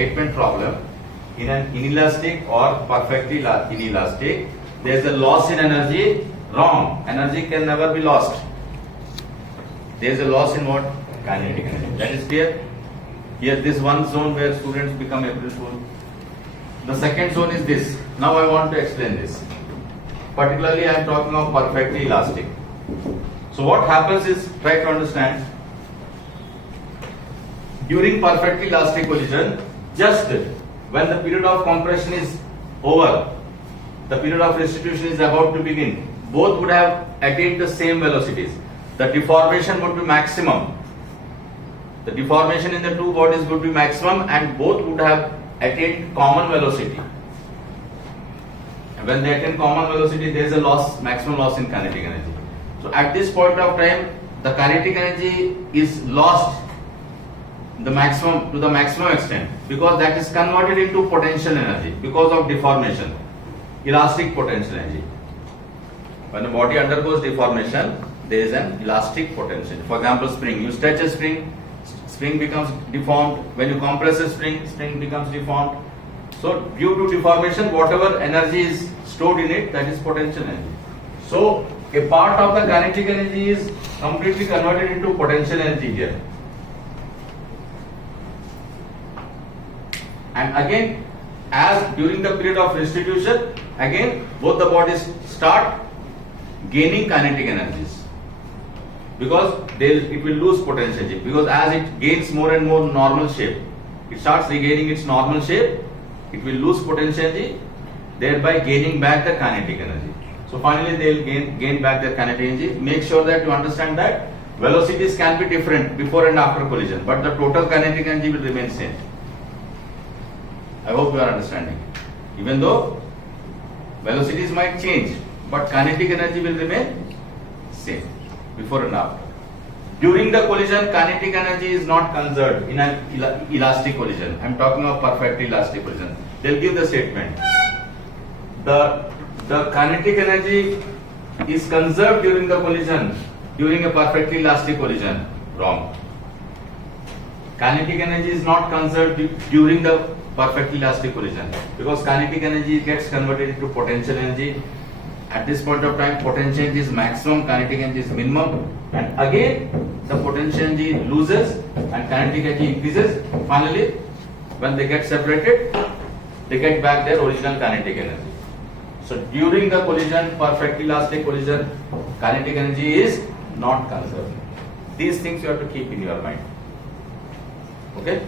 statement problem. In an inelastic or perfectly inelastic, there is a loss in energy. Wrong. Energy can never be lost. There is a loss in what? Kinetic energy. That is clear. Here, this one zone where students become April Fool. The second zone is this. Now I want to explain this. Particularly, I am talking of perfectly elastic. So what happens is, try to understand. During perfectly elastic collision, just when the period of compression is over, the period of restitution is about to begin, both would have attained the same velocities. The deformation would be maximum. The deformation in the two bodies would be maximum and both would have attained common velocity. And when they attain common velocity, there is a loss, maximum loss in kinetic energy. So at this point of time, the kinetic energy is lost to the maximum extent, because that is converted into potential energy because of deformation, elastic potential energy. When the body undergoes deformation, there is an elastic potential. For example, spring. You stretch a spring, spring becomes deformed. When you compress a spring, spring becomes deformed. So due to deformation, whatever energy is stored in it, that is potential energy. So a part of the kinetic energy is completely converted into potential energy here. And again, as during the period of restitution, again both the bodies start gaining kinetic energies, because it will lose potential energy, because as it gains more and more normal shape, it starts regaining its normal shape, it will lose potential energy, thereby gaining back the kinetic energy. So finally they will gain back their kinetic energy. Make sure that you understand that velocities can be different before and after collision, but the total kinetic energy will remain same. I hope you are understanding. Even though velocities might change, but kinetic energy will remain same before and after. During the collision, kinetic energy is not conserved in an elastic collision. I am talking of perfectly elastic collision. They will give the statement. The kinetic energy is conserved during the collision, during a perfectly elastic collision. Wrong. Kinetic energy is not conserved during the perfectly elastic collision, because kinetic energy gets converted into potential energy. At this point of time, potential energy is maximum, kinetic energy is minimum, and again the potential energy loses and kinetic energy increases. Finally, when they get separated, they get back their original kinetic energy. So during the collision, perfectly elastic collision, kinetic energy is not conserved. These things you have to keep in your mind. Okay?